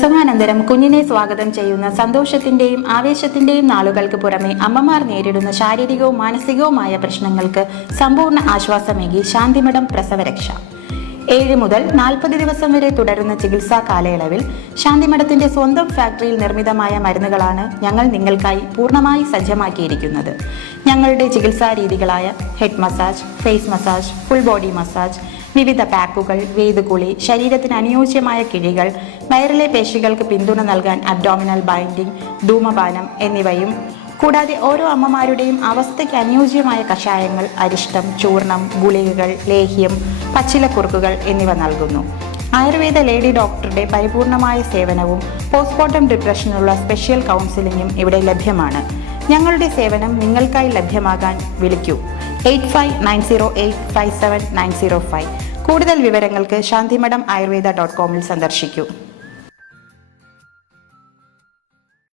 പ്രസവാനന്തരം കുഞ്ഞിനെ സ്വാഗതം ചെയ്യുന്ന സന്തോഷത്തിന്റെയും ആവേശത്തിന്റെയും നാളുകൾക്ക് പുറമെ അമ്മമാർ നേരിടുന്ന ശാരീരികവും മാനസികവുമായ പ്രശ്നങ്ങൾക്ക് സമ്പൂർണ്ണ ആശ്വാസമേകി ശാന്തിമഠം പ്രസവരക്ഷ. 7 മുതൽ 40 ദിവസം വരെ തുടരുന്ന ചികിത്സാ കാലയളവിൽ ശാന്തിമഠത്തിന്റെ സ്വന്തം ഫാക്ടറിയിൽ നിർമ്മിതമായ മരുന്നുകളാണ് ഞങ്ങൾ നിങ്ങൾക്കായി പൂർണ്ണമായി സജ്ജമാക്കിയിരിക്കുന്നത്. ഞങ്ങളുടെ ചികിത്സാ രീതികളായ head massage, face massage, full body massage, വിവിധ പാക്കുകൾ, വേദുകുളി, ശരീരത്തിന് അനുയോജ്യമായ കിഴികൾ, വയറിലെ പേശികൾക്ക് പിന്തുണ നൽകാൻ അബ്ഡോമിനൽ ബൈൻഡിംഗ്, ധൂമപാനം എന്നിവയും കൂടാതെ ഓരോ അമ്മമാരുടെയും അവസ്ഥയ്ക്ക് അനുയോജ്യമായ കഷായങ്ങൾ, അരിഷ്ടം, ചൂർണം, ഗുളികകൾ, ലേഹ്യം, പച്ചിലക്കുറുക്കുകൾ എന്നിവ നൽകുന്നു. ആയുർവേദ ലേഡി ഡോക്ടറുടെ പരിപൂർണമായ സേവനവും പോസ്റ്റ്മോർട്ടം ഡിപ്രഷനുള്ള സ്പെഷ്യൽ കൗൺസിലിംഗും ഇവിടെ ലഭ്യമാണ്. ഞങ്ങളുടെ സേവനം നിങ്ങൾക്കായി ലഭ്യമാകാൻ വിളിക്കൂ 8590857905. കൂടുതൽ വിവരങ്ങൾക്ക് ശാന്തിമഠം ayurveda.com സന്ദർശിക്കൂ.